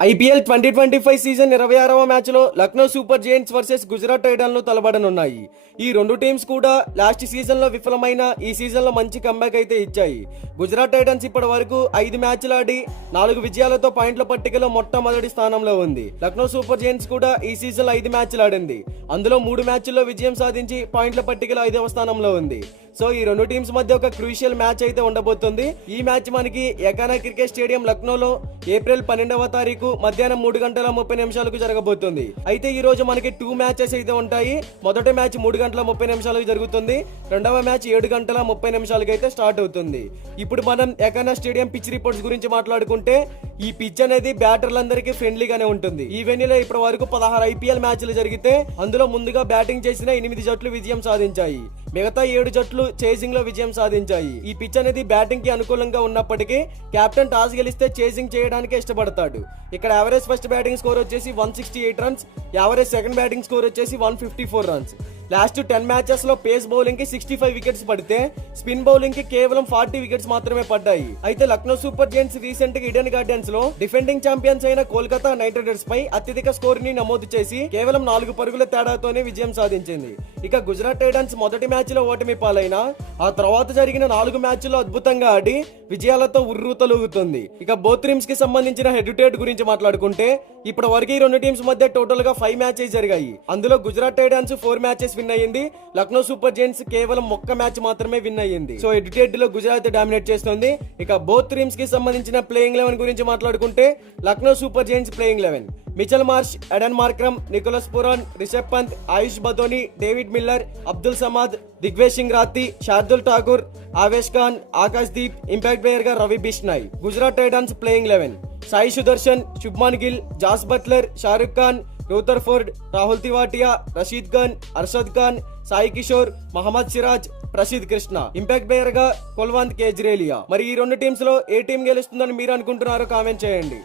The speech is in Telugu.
IPL twenty twenty five season ఇరవై ఆరవ మ్యాచ్లో Lucknow super giants versus Gujarat టైటన్లు తలబడనున్నాయి. ఈ రెండు టీమ్స్ కూడా లాస్ట్ సీజన్లో విఫలమైన ఈ సీజన్లో మంచి కంబ్యాక్ అయితే ఇచ్చాయి. గుజరాత్ టైటన్స్ ఇప్పటి వరకు ఐదు మ్యాచ్లు ఆడి నాలుగు విజయాలతో పాయింట్ల పట్టికలో మొట్టమొదటి స్థానంలో ఉంది. లక్నో సూపర్ జైంట్స్ కూడా ఈ సీజన్లో ఐదు మ్యాచ్లు ఆడింది అందులో మూడు మ్యాచ్ల్లో విజయం సాధించి పాయింట్ల పట్టికలో ఐదవ స్థానంలో ఉంది. సో ఈ రెండు టీమ్స్ మధ్య ఒక క్రూషియల్ మ్యాచ్ అయితే ఉండబోతుంది. ఈ మ్యాచ్ మనకి ఎకానా క్రికెట్ స్టేడియం లక్నోలో ఏప్రిల్ పన్నెండవ తారీఖు మధ్యాహ్నం మూడు గంటల ముప్పై నిమిషాలకు జరగబోతుంది. అయితే ఈ రోజు మనకి టూ మ్యాచెస్ అయితే ఉంటాయి. మొదటి మ్యాచ్ మూడు గంటల ముప్పై నిమిషాలకు జరుగుతుంది. రెండవ మ్యాచ్ ఏడు గంటల ముప్పై నిమిషాలకు అయితే స్టార్ట్ అవుతుంది. ఇప్పుడు మనం ఎకానా స్టేడియం పిచ్ రిపోర్ట్స్ గురించి మాట్లాడుకుంటే ఈ పిచ్ అనేది బ్యాటర్లందరికీ ఫ్రెండ్లీగానే ఉంటుంది. ఈ వెన్యూలో ఇప్పటి వరకు పదహారు ఐపీఎల్ మ్యాచ్లు జరిగితే అందులో ముందుగా బ్యాటింగ్ చేసిన ఎనిమిది జట్లు విజయం సాధించాయి. మిగతా ఏడు జట్లు చేసింగ్లో విజయం సాధించాయి. ఈ పిచ్ అనేది బ్యాటింగ్కి అనుకూలంగా ఉన్నప్పటికీ కెప్టెన్ టాస్ గెలిస్తే చేసింగ్ చేయడానికి ఇష్టపడతాడు. ఇక్కడ యావరేజ్ ఫస్ట్ బ్యాటింగ్ స్కోర్ వచ్చేసి one sixty eight runs average second batting score వచ్చేసి one fifty four runs last ten మ్యాచెస్లో pace బౌలింగ్కి సిక్స్టీ ఫైవ్ వికెట్స్ పడితే స్పిన్ బౌలింగ్కి కేవలం ఫార్టీ వికెట్స్ మాత్రమే పడ్డాయి. అయితే లక్నో సూపర్ జైంట్స్ రీసెంట్గా ఇడెన్ గార్డెన్స్లో డిఫెండింగ్ ఛాంపియన్స్ అయిన కోల్కతా నైట్ రైడర్స్ పై అత్యధిక స్కోర్ని నమోదు చేసి కేవలం నాలుగు పరుగుల తేడాతోనే విజయం సాధించింది. ఇక గుజరాత్ టైటన్స్ మొదటి మ్యాచ్లో ఓటమి పాలైన ఆ తర్వాత జరిగిన నాలుగు మ్యాచ్ల్లో అద్భుతంగా ఆడి విజయాలతో ఉర్రూతలుగుతుంది. ఇక బోత్ టీమ్స్కి సంబంధించిన హెడ్ టు హెడ్ గురించి మాట్లాడుకుంటే ఇప్పటి వరకు ఈ రెండు టీమ్స్ మధ్య టోటల్గా ఫైవ్ మ్యాచెస్ జరిగాయి. అందులో Gujarat Titans four matches win అయ్యింది. లక్నో సూపర్ జైంట్స్ కేవలం ఒక్క మ్యాచ్ మాత్రమే విన్ అయ్యింది. సో ఎడ్యుటేట్లో గుజరాత్ డామినేట్ చేస్తుంది. ఇక బోత్ టీమ్స్కి సంబంధించిన ప్లేయింగ్ లెవెన్ గురించి మాట్లాడుకుంటే Lucknow super giants playing eleven Mitchell Marsh Aiden Markram Nicholas Pooran Rishabh Pant Ayush Badoni David Miller Abdul Samad Digvesh Singh Rathi Shardul Thakur Avesh Khan Akash Deep impact ప్లేయర్గా Ravi Bishnoi Gujarat Titans playing eleven Sai Sudharsan Shubman Gill Jos Buttler Shahrukh Khan Rutherford Rahul Tewatia Rashid Khan Arshad Khan Sai Kishore Mohammed Siraj Prasidh Krishna. Impact ప్లేయర్గా కుల్వంత్ కేజ్రేలియా. మరి ఈ రెండు టీమ్స్లో ఏ టీం గెలుస్తుందని మీరు అనుకుంటున్నారో కామెంట్ చేయండి.